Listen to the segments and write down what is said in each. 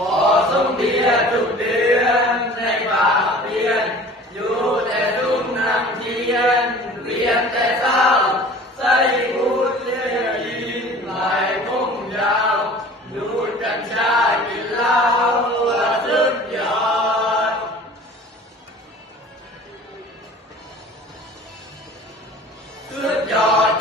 phó sông bia chủ tiên nay bà biên dù để đúng năm thiên biên để sao? Xây phút thiên nhìn lại không giàu dù chẳng xa nhìn lao là rất giỏi rất giỏi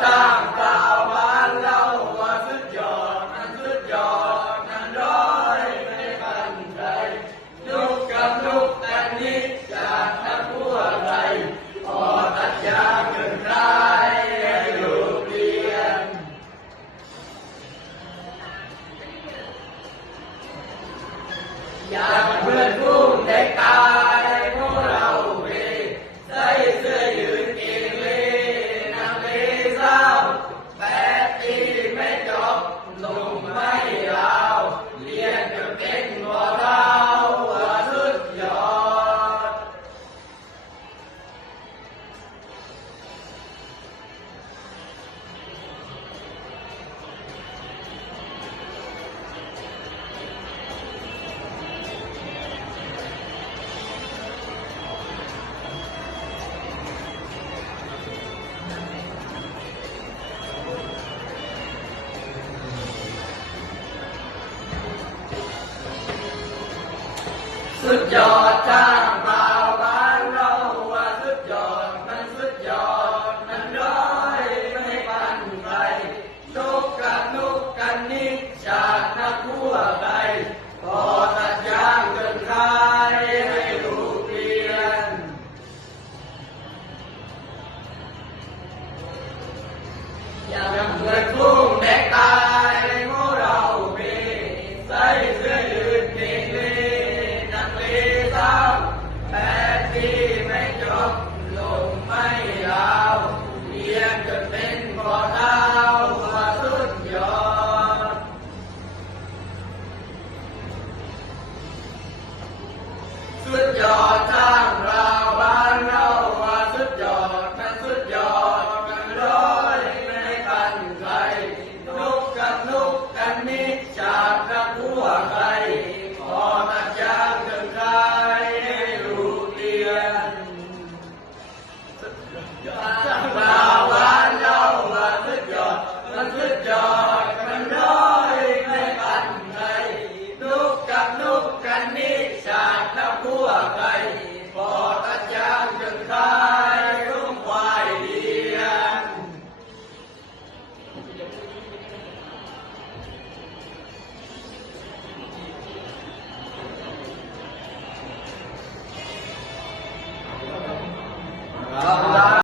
या สุดยอดจ้างบ่าวบ้านเราว่าสุดยอดมันสุดยอดมันร้อยไม่ให้ปันไปนกกับนกกันนิดจากนักพัวไปพอตัดยางเกินคายให้ลูกเรียน อย่าทำเลยพว สุดยอดจ้างราวัลเรามาสุดยอดกันสุดยอดกันร้อยไม่กันใครนุกกันนุกกันนิจากกันทั่วใคขออาจารย์กัใครให้ลูกเรียนจ้างราวัลเรามาสุดยอดกันสุดยอดกันร้อยไม่กันใครนุกกันนุกกันนิ